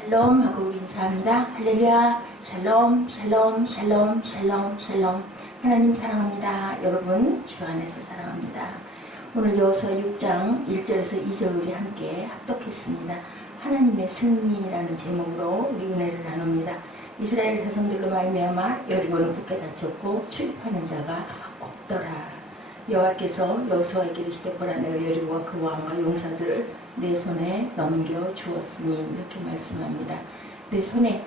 샬롬 하고 우리 인사합니다. 할렐루야. 샬롬 샬롬 샬롬 샬롬 샬롬. 하나님 사랑합니다. 여러분 주 안에서 사랑합니다. 오늘 여호수아 6장 1절에서 2절 우리 함께 합독했습니다. 하나님의 승리라는 제목으로 우리 은혜를 나눕니다. 이스라엘 자손들로 말미암아 여리고는 굳게 닫혔고 출입하는 자가 없더라. 여호와께서 여호수아에게 이르시되 보라 내가 여리고와 그 왕과 용사들을 내 손에 넘겨 주었으니 이렇게 말씀합니다. 내 손에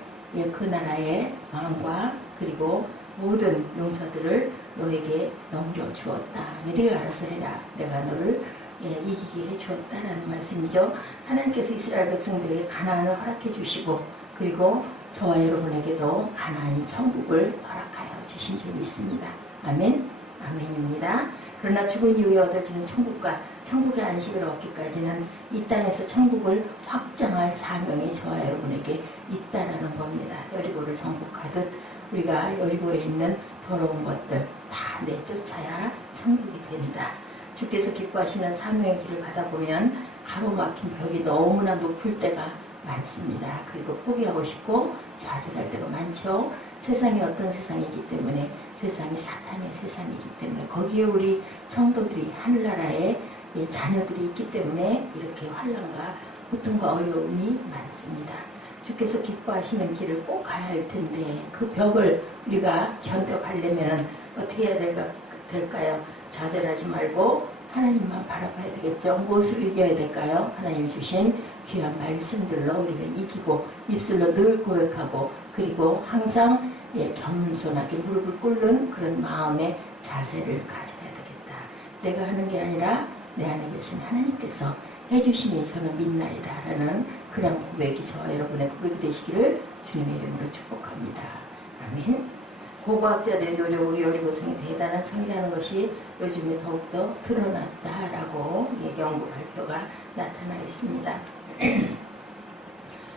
그 나라의 왕과 그리고 모든 용사들을 너에게 넘겨 주었다. 네가 알아서 해라. 내가 너를 이기게 해 주었다라는 말씀이죠. 하나님께서 이스라엘 백성들에게 가나안을 허락해 주시고 그리고 저와 여러분에게도 가나안이 천국을 허락하여 주신 줄 믿습니다. 아멘. 아멘입니다. 그러나 죽은 이후에 얻어지는 천국과 천국의 안식을 얻기까지는 이 땅에서 천국을 확장할 사명이 저와 여러분에게 있다라는 겁니다. 여리고를 정복하듯 우리가 여리고에 있는 더러운 것들 다 내쫓아야 천국이 된다. 주께서 기뻐하시는 사명의 길을 가다 보면 가로막힌 벽이 너무나 높을 때가 많습니다. 그리고 포기하고 싶고 좌절할 때가 많죠. 세상이 어떤 세상이기 때문에 세상이 사탄의 세상이기 때문에 거기에 우리 성도들이 하늘나라의 자녀들이 있기 때문에 이렇게 환난과 고통과 어려움이 많습니다. 주께서 기뻐하시는 길을 꼭 가야 할 텐데 그 벽을 우리가 견뎌가려면 어떻게 해야 될까요? 좌절하지 말고 하나님만 바라봐야 되겠죠. 무엇을 이겨야 될까요? 하나님이 주신 귀한 말씀들로 우리가 이기고 입술로 늘 고백하고 그리고 항상 겸손하게 무릎을 꿇는 그런 마음의 자세를 가져야 되겠다. 내가 하는 게 아니라 내 안에 계신 하나님께서 해주시니 저는 믿나이다 라는 그런 고백이 저와 여러분의 고백이 되시기를 주님의 이름으로 축복합니다. 아멘. 고고학자들의 노력으로 여리고성이 대단한 성이라는 것이 요즘에 더욱더 드러났다라고 연구 발표가 나타나 있습니다.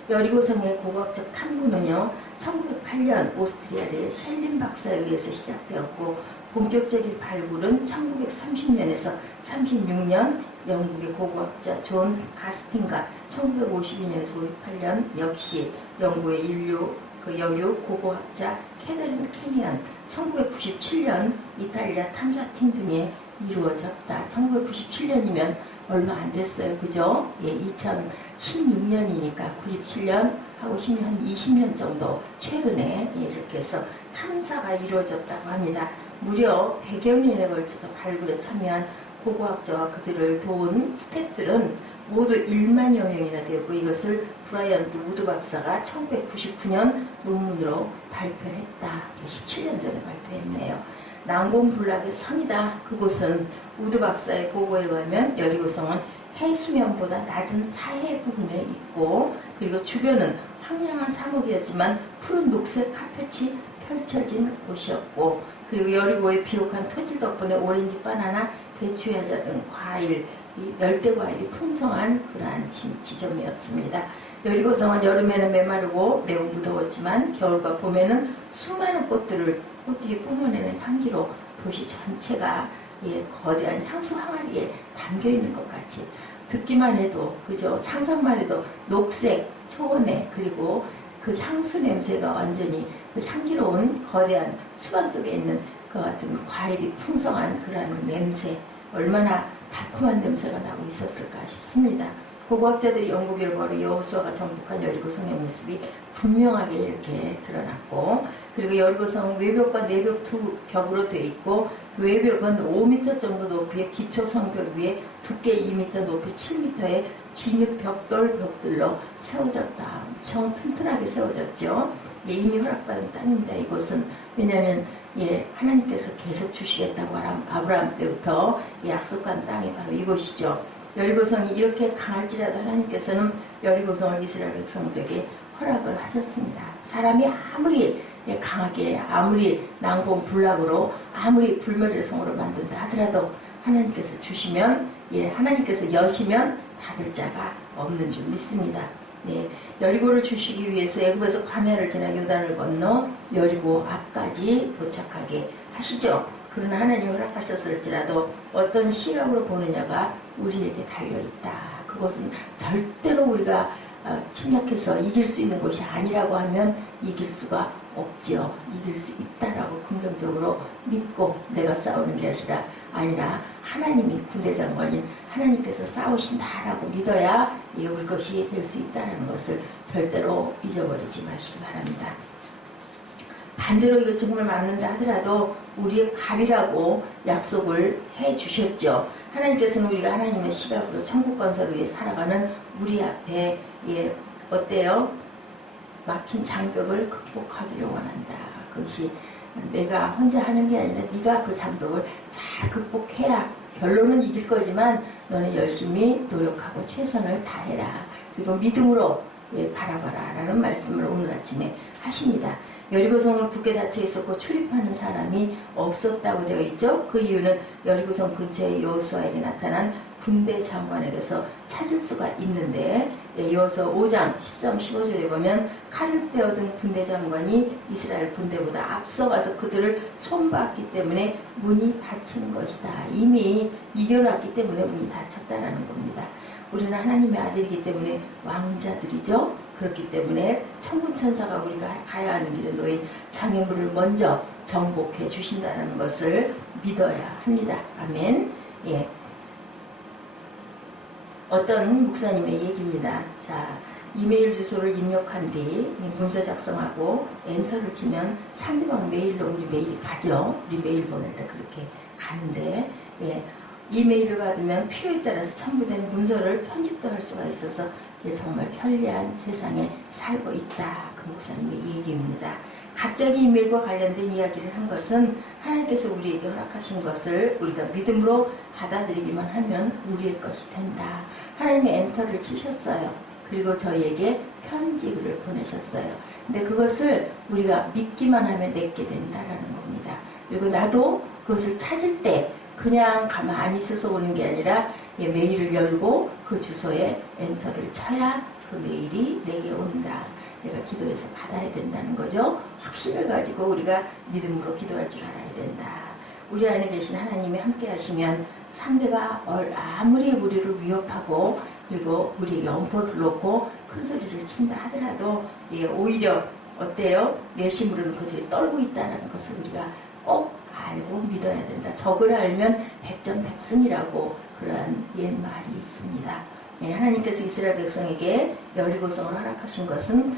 여리고성의 고고학적 탐구는요 1908년 오스트리아의 셸린 박사에 의해서 시작되었고 본격적인 발굴은 1930년에서 36년 영국의 고고학자 존 가스틴과 1952년에서 58년 역시 영국의 여류 고고학자 캐더린 캐니언 1997년 이탈리아 탐사팀 등에 이루어졌다. 1997년이면 얼마 안 됐어요. 그죠? 2016년이니까 97년 하고 10년, 20년 정도 최근에 이렇게 해서 탐사가 이루어졌다고 합니다. 무려 100여 년에 걸쳐서 발굴에 참여한 고고학자와 그들을 도운 스태프들은 모두 1만여 명이나 되고 이것을 브라이언트 우드 박사가 1999년 논문으로 발표했다. 17년 전에 발표했네요. 난공불락의 섬이다. 그곳은 우드 박사의 보고에 의하면 여리고성은 해수면보다 낮은 사해 부분에 있고 그리고 주변은 황량한 사막이었지만 푸른 녹색 카펫이 펼쳐진 곳이었고 그리고 여리고의 비옥한 토질 덕분에 오렌지, 바나나, 대추, 야자 등 과일, 열대 과일이 풍성한 그러한 지점이었습니다. 여리고성은 여름에는 메마르고 매우 무더웠지만 겨울과 봄에는 수많은 꽃들이 뿜어내는 향기로 도시 전체가 거대한 향수 항아리에 담겨 있는 것 같이 듣기만 해도 그저 상상만 해도 녹색, 초원에 그리고 그 향수 냄새가 완전히 그 향기로운 거대한 수박 속에 있는 그 같은 과일이 풍성한 그러한 냄새 얼마나 달콤한 냄새가 나고 있었을까 싶습니다. 고고학자들이 연구기를 벌여 여호수아가 정복한 여리고성의 모습이 분명하게 이렇게 드러났고 그리고 여리고성 외벽과 내벽 두 겹으로 되어 있고 외벽은 5m 정도 높이의 기초 성벽 위에 두께 2m 높이 7m의 진흙 벽돌로 세워졌다. 엄청 튼튼하게 세워졌죠. 이미 허락받은 땅입니다. 이곳은 왜냐하면 하나님께서 계속 주시겠다고 아브라함 때부터 약속한 땅이 바로 이곳이죠. 여리고성이 이렇게 강할지라도 하나님께서는 여리고성을 이스라엘 백성들에게 허락을 하셨습니다. 사람이 아무리 강하게 아무리 난공불락으로 아무리 불멸의 성으로 만든다 하더라도 하나님께서 주시면 하나님께서 여시면 받을 자가 없는 줄 믿습니다. 여리고를 주시기 위해서 애굽에서 광야를 지나 요단을 건너 여리고 앞까지 도착하게 하시죠. 그러나 하나님이 허락하셨을지라도 어떤 시각으로 보느냐가 우리에게 달려있다. 그것은 절대로 우리가 침략해서 이길 수 있는 곳이 아니라고 하면 이길 수가 없죠. 이길 수 있다라고 긍정적으로 믿고 내가 싸우는 게 아니라 하나님이 군대 장관인 하나님께서 싸우신다라고 믿어야 우리 것이 될 수 있다는 것을 절대로 잊어버리지 마시기 바랍니다. 반대로 이거 정말 맞는다 하더라도 우리의 밥이라고 약속을 해 주셨죠. 하나님께서는 우리가 하나님의 시각으로 천국 건설을 위해 살아가는 우리 앞에 어때요? 막힌 장벽을 극복하기를 원한다. 그것이 내가 혼자 하는 게 아니라 네가 그 장벽을 잘 극복해야 결론은 이길 거지만 너는 열심히 노력하고 최선을 다해라. 그리고 믿음으로 바라봐라 라는 말씀을 오늘 아침에 하십니다. 여리고성은 굳게 닫혀 있었고 출입하는 사람이 없었다고 되어 있죠. 그 이유는 여리고성 근처에 여호수아에게 나타난 군대 장관에게서 찾을 수가 있는데 이어서 5장 13, 15절에 보면 칼을 빼어든 군대 장관이 이스라엘 군대보다 앞서가서 그들을 손봤기 때문에 문이 닫힌 것이다. 이미 이겨놨기 때문에 문이 닫혔다는 겁니다. 우리는 하나님의 아들이기 때문에 왕자들이죠. 그렇기 때문에 천군천사가 우리가 가야 하는 길에 놓인 장애물을 먼저 정복해 주신다는 것을 믿어야 합니다. 아멘. 예. 어떤 목사님의 얘기입니다. 자, 이메일 주소를 입력한 뒤 문서 작성하고 엔터를 치면 상대방 메일로 우리 메일이 가죠. 우리 메일 보낼 때 그렇게 가는데 이메일을 받으면 필요에 따라서 첨부된 문서를 편집도 할 수가 있어서 정말 편리한 세상에 살고 있다. 그 목사님의 얘기입니다. 갑자기 이메일과 관련된 이야기를 한 것은 하나님께서 우리에게 허락하신 것을 우리가 믿음으로 받아들이기만 하면 우리의 것이 된다. 하나님의 엔터를 치셨어요. 그리고 저희에게 편지를 보내셨어요. 근데 그것을 우리가 믿기만 하면 내게 된다라는 겁니다. 그리고 나도 그것을 찾을 때 그냥 가만히 있어서 오는 게 아니라 메일을 열고 그 주소에 엔터를 쳐야 그 메일이 내게 온다. 내가 기도해서 받아야 된다는 거죠. 확신을 가지고 우리가 믿음으로 기도할 줄 알아야 된다. 우리 안에 계신 하나님이 함께 하시면 상대가 아무리 우리를 위협하고 그리고 우리에게 엄포를 놓고 큰 소리를 친다 하더라도 오히려 어때요? 내심으로는 그들이 떨고 있다는 것을 우리가 꼭 알고 믿어야 된다. 적을 알면 백전백승이라고 그러한 옛말이 있습니다. 하나님께서 이스라엘 백성에게 여리고성을 허락하신 것은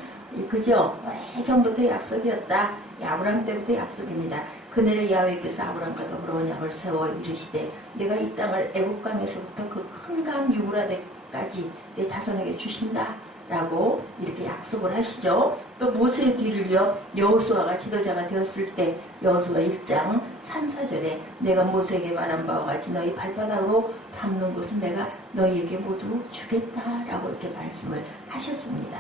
그죠? 오래전부터 약속이었다. 아브라함 때부터 약속입니다. 그날에 야훼께서 아브라함과 더불어 언약을 세워 이르시되 내가 이 땅을 애국강에서부터 그 큰 강 유브라데까지 내 자손에게 주신다. 라고 이렇게 약속을 하시죠. 또 모세의 뒤를요. 여호수아가 지도자가 되었을 때 여호수아 1장 3, 4절에 내가 모세에게 말한 바와 같이 너희 발바닥으로 밟는 곳은 내가 너희에게 모두 주겠다라고 이렇게 말씀을 하셨습니다.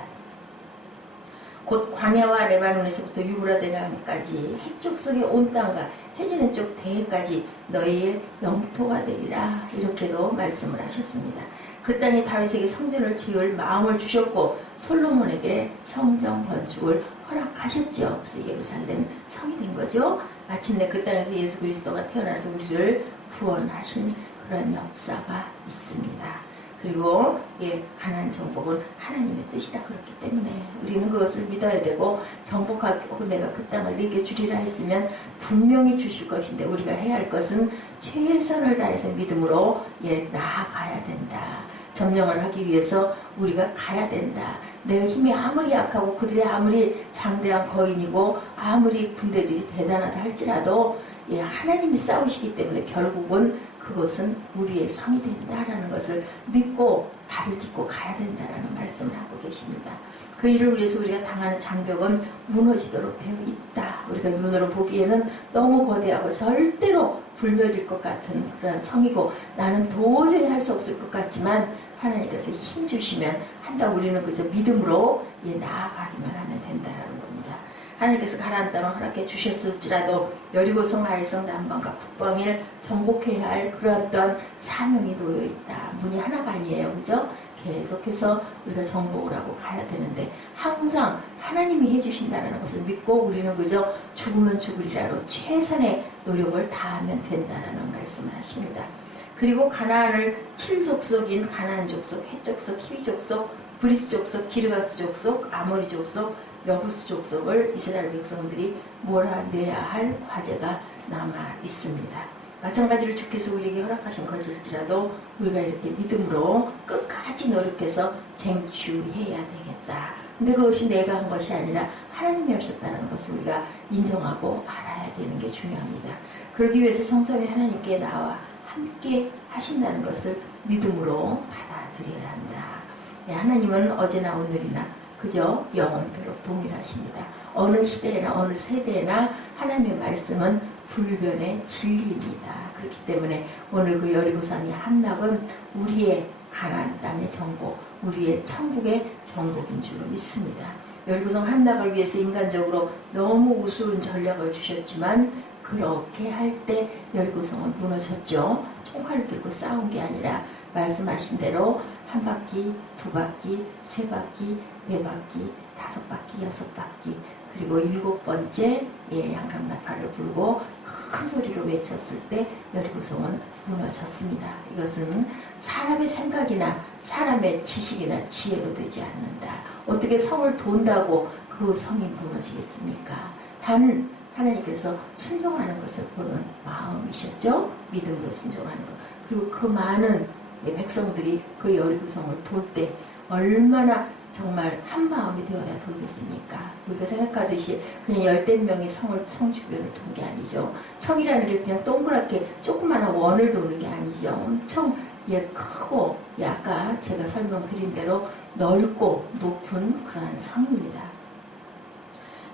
곧 광야와 레바논에서부터 유브라데강까지 해쪽 속의 온 땅과 해지는 쪽 대해까지 너희의 영토가 되리라 이렇게도 말씀을 하셨습니다. 그 땅이 다윗에게 성전을 지을 마음을 주셨고 솔로몬에게 성전 건축을 허락하셨죠. 그래서 예루살렘 성이 된 거죠. 마침내 그 땅에서 예수 그리스도가 태어나서 우리를 구원하신 그런 역사가 있습니다. 그리고 가나안 정복은 하나님의 뜻이다 그렇기 때문에 우리는 그것을 믿어야 되고 정복하고 내가 그 땅을 네게 주리라 했으면 분명히 주실 것인데 우리가 해야 할 것은 최선을 다해서 믿음으로 나아가야 된다. 점령을 하기 위해서 우리가 가야 된다. 내가 힘이 아무리 약하고 그들이 아무리 장대한 거인이고 아무리 군대들이 대단하다 할지라도 하나님이 싸우시기 때문에 결국은 그것은 우리의 성이 된다라는 것을 믿고 발을 딛고 가야 된다라는 말씀을 하고 계십니다. 그 일을 위해서 우리가 당하는 장벽은 무너지도록 되어 있다. 우리가 눈으로 보기에는 너무 거대하고 절대로 불멸일 것 같은 그런 성이고 나는 도저히 할 수 없을 것 같지만 하나님께서 힘 주시면 한다. 우리는 그저 믿음으로 나아가기만 하면 된다라는 겁니다. 하나님께서 가나안 땅을 허락해 주셨을지라도 여리고성, 하이성, 남방과 북방을 정복해야 할 그런 어떤 사명이 놓여 있다. 문이 하나가 아니에요. 그죠? 계속해서 우리가 정복을 하고 가야 되는데 항상 하나님이 해주신다는 것을 믿고 우리는 그저 죽으면 죽으리라로 최선의 노력을 다하면 된다는 말씀을 하십니다. 그리고 가나안을 7족속인 가나안 족속, 헷 족속, 히위 족속, 브리스 족속, 기르가스 족속, 아모리 족속, 여부스 족속을 이스라엘 백성들이 몰아내야 할 과제가 남아 있습니다. 마찬가지로 주께서 우리에게 허락하신 것일지라도 우리가 이렇게 믿음으로 끝까지 노력해서 쟁취해야 되겠다. 근데 그것이 내가 한 것이 아니라 하나님이 하셨다는 것을 우리가 인정하고 알아야 되는 게 중요합니다. 그러기 위해서 성삼위 하나님께 나와 함께 하신다는 것을 믿음으로 받아들여야 한다. 하나님은 어제나 오늘이나 그저 영원토록 동일하십니다. 어느 시대나 어느 세대나 하나님의 말씀은 불변의 진리입니다. 그렇기 때문에 오늘 그 여리고산이 한낙은 우리의 가나안 땅의 정복, 우리의 천국의 정복인 줄로 믿습니다. 여리고성 한낙을 위해서 인간적으로 너무 우스운 전략을 주셨지만 그렇게 할 때 여리고성은 무너졌죠. 총칼을 들고 싸운 게 아니라 말씀하신 대로 한 바퀴, 두 바퀴, 세 바퀴, 네 바퀴, 다섯 바퀴, 여섯 바퀴, 그리고 7번째 양강나팔을 불고 큰 소리로 외쳤을 때 여리고성은 무너졌습니다. 이것은 사람의 생각이나 사람의 지식이나 지혜로 되지 않는다. 어떻게 성을 돈다고 그 성이 무너지겠습니까? 단 하나님께서 순종하는 것을 보는 마음이셨죠. 믿음으로 순종하는 것. 그리고 그 많은 백성들이 그 여리고성을 돌 때 얼마나 정말 한 마음이 되어야 돌겠습니까? 우리가 생각하듯이 그냥 10명이 성 주변을 돈 게 아니죠. 성이라는 게 그냥 동그랗게 조그마한 원을 도는 게 아니죠. 엄청 크고 아까 제가 설명드린 대로 넓고 높은 그러한 성입니다.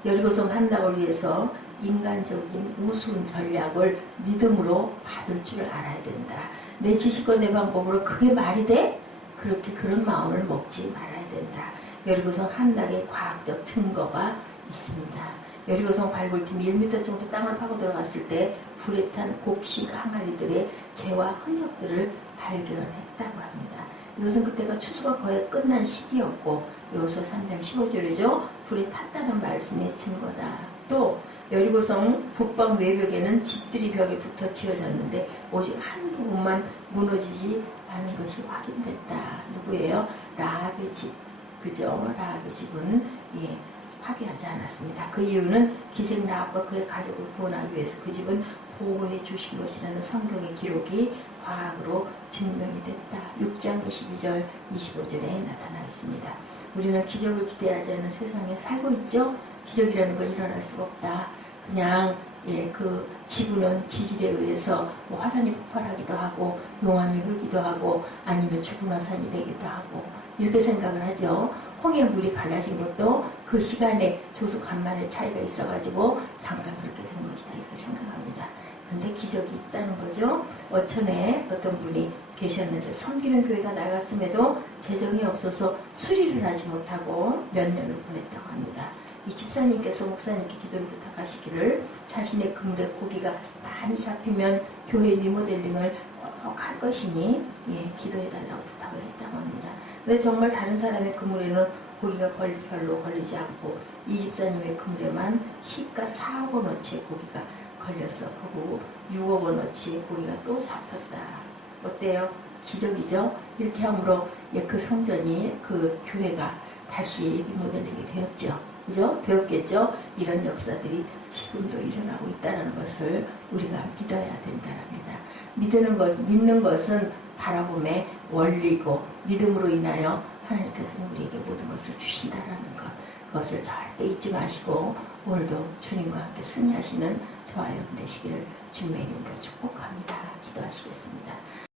여리고성 한낙을 위해서 인간적인 우스운 전략을 믿음으로 받을 줄 알아야 된다. 내 지식과 내 방법으로 그게 말이 돼? 그렇게 그런 마음을 먹지 말아야 된다. 여리고성 한낙의 과학적 증거가 있습니다. 여리고성 발굴팀이 1m 정도 땅을 파고 들어갔을 때 불에 탄 곡식 항아리들의 재와 흔적들을 발견했다고 합니다. 이것은 그때가 추수가 거의 끝난 시기였고 여호수아 3장 15절이죠. 불에 탔다는 말씀의 증거다. 또 여리고성 북방 외벽에는 집들이 벽에 붙어 지어졌는데 오직 한 부분만 무너지지 않은 것이 확인됐다. 누구예요? 라합의 집. 그죠? 라합의 집은 파괴하지 않았습니다. 그 이유는 기생 라합과 그의 가족을 구원하기 위해서 그 집은 보호해 주신 것이라는 성경의 기록이 과학으로 증명이 됐다. 6장 22절 25절에 나타나 있습니다. 우리는 기적을 기대하지 않는 세상에 살고 있죠. 기적이라는 건 일어날 수가 없다. 그냥 그 지구는 지질에 의해서 뭐 화산이 폭발하기도 하고 용암이 흐르기도 하고 아니면 죽은 화산이 되기도 하고 이렇게 생각을 하죠. 홍해 물이 갈라진 것도 그 시간에 조수 간만의 차이가 있어가지고 잠깐 그렇게 된 것이다 이렇게 생각합니다. 그런데 기적이 있다는 거죠. 어천에 어떤 분이 계셨는데 섬기는 교회가 나갔음에도 재정이 없어서 수리를 하지 못하고 몇 년을 보냈다고 합니다. 이 집사님께서 목사님께 기도를 부탁하시기를 자신의 그물에 고기가 많이 잡히면 교회 리모델링을 꼭 할 것이니 기도해달라고 부탁을 했다고 합니다. 근데 정말 다른 사람의 그물에는 고기가 별로 걸리지 않고 이 집사님의 그물에만 시가 4억 원어치의 고기가 걸려서 그거 6억 원어치의 고기가 또 잡혔다. 어때요? 기적이죠? 이렇게 함으로 그 성전이 그 교회가 다시 리모델링이 되었죠. 그죠? 되었겠죠? 이런 역사들이 지금도 일어나고 있다는 것을 우리가 믿어야 된다랍니다. 믿는 것은 바라봄의 원리고 믿음으로 인하여 하나님께서는 우리에게 모든 것을 주신다라는 것. 그것을 절대 잊지 마시고 오늘도 주님과 함께 승리하시는 저와 여러분 되시기를 주님의 이름으로 축복합니다. 기도하시겠습니다.